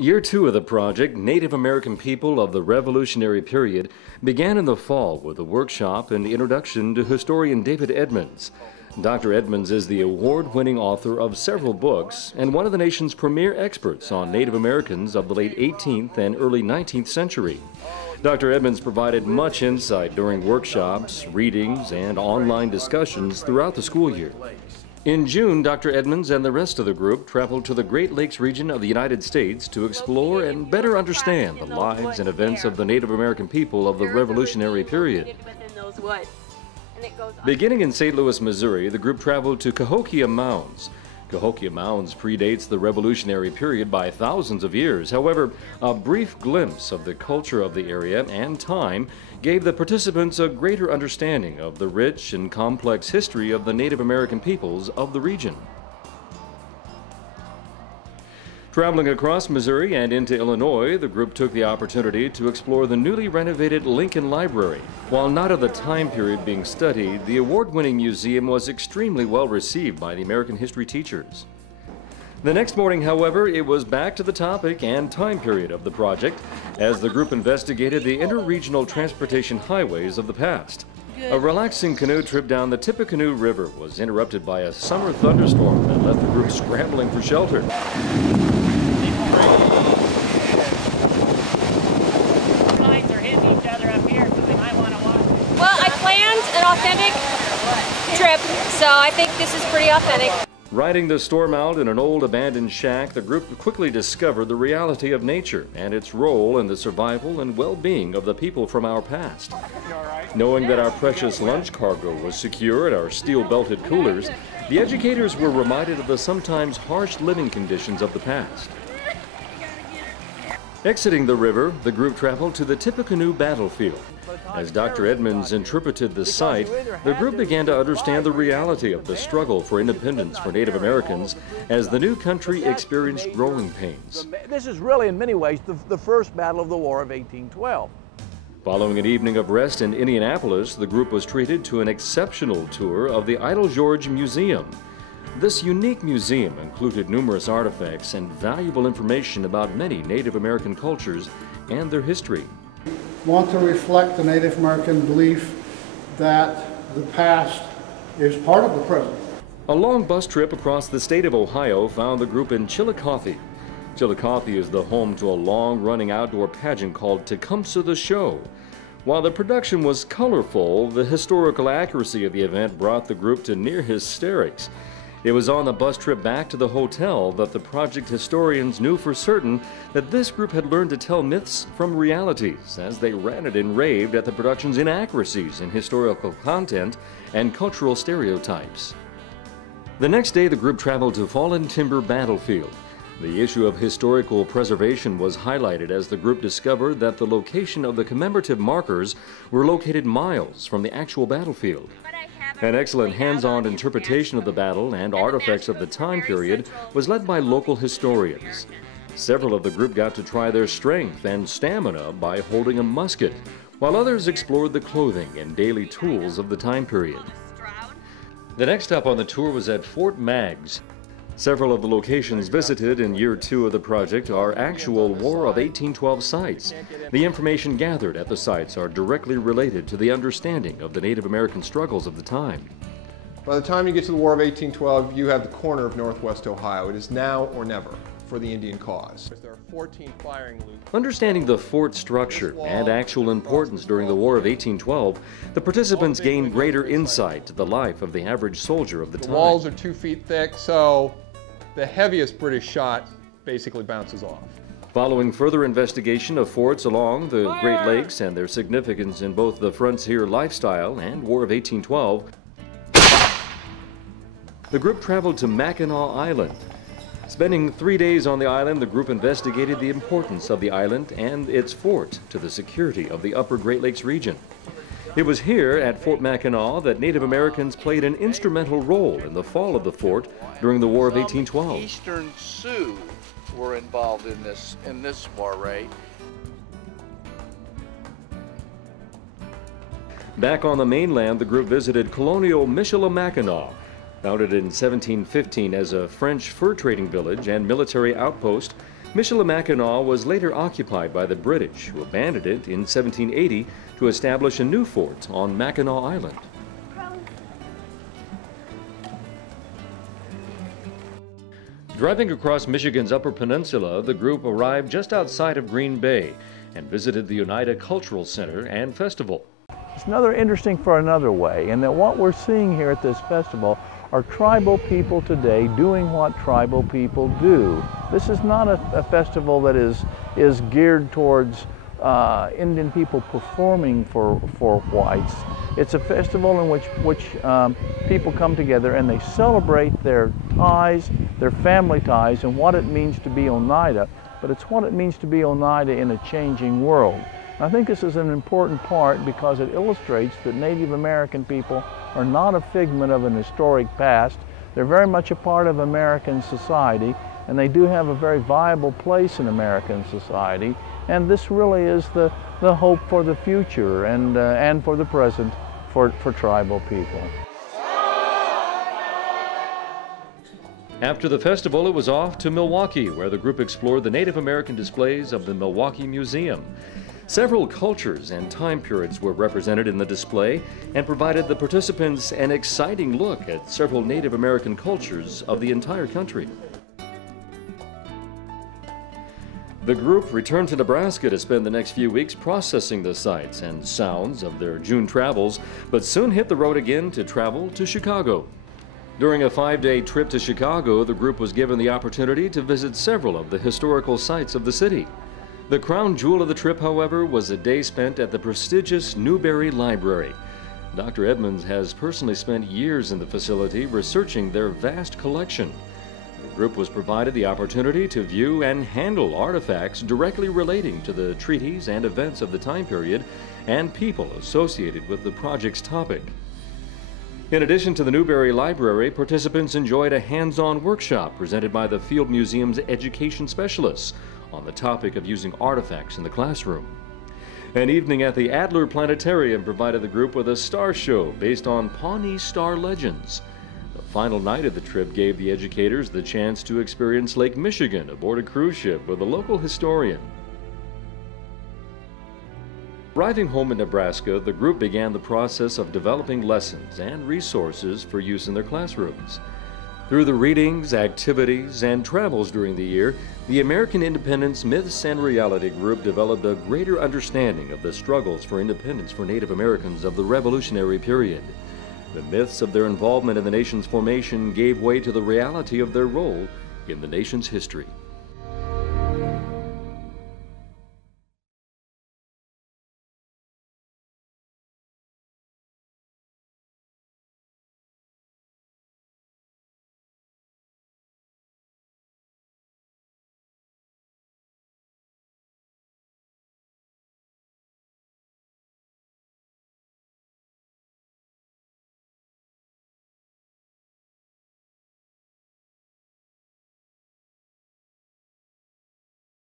Year 2 of the project, Native American People of the Revolutionary Period, began in the fall with a workshop and introduction to historian David Edmonds. Dr. Edmonds is the award-winning author of several books and one of the nation's premier experts on Native Americans of the late 18th and early 19th century. Dr. Edmonds provided much insight during workshops, readings, and online discussions throughout the school year. In June, Dr. Edmonds and the rest of the group traveled to the Great Lakes region of the United States to explore and better understand the lives and events of the Native American people of the Revolutionary period. Beginning in St. Louis, Missouri, the group traveled to Cahokia Mounds. Cahokia Mounds predates the Revolutionary period by thousands of years. However, a brief glimpse of the culture of the area and time gave the participants a greater understanding of the rich and complex history of the Native American peoples of the region. Traveling across Missouri and into Illinois, the group took the opportunity to explore the newly renovated Lincoln Library. While not of the time period being studied, the award-winning museum was extremely well received by the American history teachers. The next morning, however, it was back to the topic and time period of the project as the group investigated the interregional transportation highways of the past. A relaxing canoe trip down the Tippecanoe River was interrupted by a summer thunderstorm that left the group scrambling for shelter. Well, I planned an authentic trip, so I think this is pretty authentic. Riding the storm out in an old abandoned shack, the group quickly discovered the reality of nature and its role in the survival and well-being of the people from our past. Knowing that our precious lunch cargo was secure in our steel-belted coolers, the educators were reminded of the sometimes harsh living conditions of the past. Exiting the river, the group traveled to the Tippecanoe battlefield. As Dr. Edmonds interpreted the site, the group began to understand the reality of the struggle for independence for Native Americans as the new country experienced growing pains. This is really, in many ways, the first battle of the War of 1812. Following an evening of rest in Indianapolis, the group was treated to an exceptional tour of the Idle George Museum. This unique museum included numerous artifacts and valuable information about many Native American cultures and their history. Want to reflect the Native American belief that the past is part of the present. A long bus trip across the state of Ohio found the group in Chillicothe. Chillicothe is the home to a long-running outdoor pageant called Tecumseh the Show. While the production was colorful, the historical accuracy of the event brought the group to near hysterics. It was on the bus trip back to the hotel that the project historians knew for certain that this group had learned to tell myths from realities as they ranted and raved at the production's inaccuracies in historical content and cultural stereotypes. The next day, the group traveled to Fallen Timber Battlefield. The issue of historical preservation was highlighted as the group discovered that the location of the commemorative markers were located miles from the actual battlefield. An excellent hands-on interpretation of the battle and artifacts of the time period was led by local historians. Several of the group got to try their strength and stamina by holding a musket, while others explored the clothing and daily tools of the time period. The next stop on the tour was at Fort Meigs. Several of the locations visited in Year 2 of the project are actual War of 1812 sites. The information gathered at the sites are directly related to the understanding of the Native American struggles of the time. By the time you get to the War of 1812, you have the corner of northwest Ohio. It is now or never for the Indian cause. There are 14 firing loops. Understanding the fort structure and actual importance during the War of 1812, the participants gained greater insight to the life of the average soldier of the time. The walls are 2 feet thick, so the heaviest British shot basically bounces off. Following further investigation of forts along the Great Lakes and their significance in both the frontier lifestyle and War of 1812, the group traveled to Mackinac Island. Spending 3 days on the island, the group investigated the importance of the island and its fort to the security of the upper Great Lakes region. It was here at Fort Mackinac that Native Americans played an instrumental role in the fall of the fort during the War of 1812. Eastern Sioux were involved in this foray. Back on the mainland, the group visited colonial Michilimackinac. Founded in 1715 as a French fur trading village and military outpost, Michilimackinac was later occupied by the British, who abandoned it in 1780 to establish a new fort on Mackinac Island. Driving across Michigan's Upper Peninsula, the group arrived just outside of Green Bay and visited the Oneida Cultural Center and Festival. It's another interesting for another way, and that what we're seeing here at this festival are tribal people today doing what tribal people do. This is not a festival that is geared towards Indian people performing for whites. It's a festival in which people come together and they celebrate their ties, their family ties, and what it means to be Oneida, but it's what it means to be Oneida in a changing world. And I think this is an important part because it illustrates that Native American people are not a figment of an historic past. They're very much a part of American society, and they do have a very viable place in American society. And this really is the hope for the future and for the present for tribal people. After the festival, it was off to Milwaukee, where the group explored the Native American displays of the Milwaukee Museum. Several cultures and time periods were represented in the display and provided the participants an exciting look at several Native American cultures of the entire country. The group returned to Nebraska to spend the next few weeks processing the sights and sounds of their June travels, but soon hit the road again to travel to Chicago. During a 5-day trip to Chicago, the group was given the opportunity to visit several of the historical sites of the city. The crown jewel of the trip, however, was a day spent at the prestigious Newberry Library. Dr. Edmonds has personally spent years in the facility researching their vast collection. The group was provided the opportunity to view and handle artifacts directly relating to the treaties and events of the time period and people associated with the project's topic. In addition to the Newberry Library, participants enjoyed a hands-on workshop presented by the Field Museum's education specialists on the topic of using artifacts in the classroom. An evening at the Adler Planetarium provided the group with a star show based on Pawnee star legends. The final night of the trip gave the educators the chance to experience Lake Michigan aboard a cruise ship with a local historian. Arriving home in Nebraska, the group began the process of developing lessons and resources for use in their classrooms. Through the readings, activities, and travels during the year, the American Independence Myths and Reality group developed a greater understanding of the struggles for independence for Native Americans of the Revolutionary period. The myths of their involvement in the nation's formation gave way to the reality of their role in the nation's history.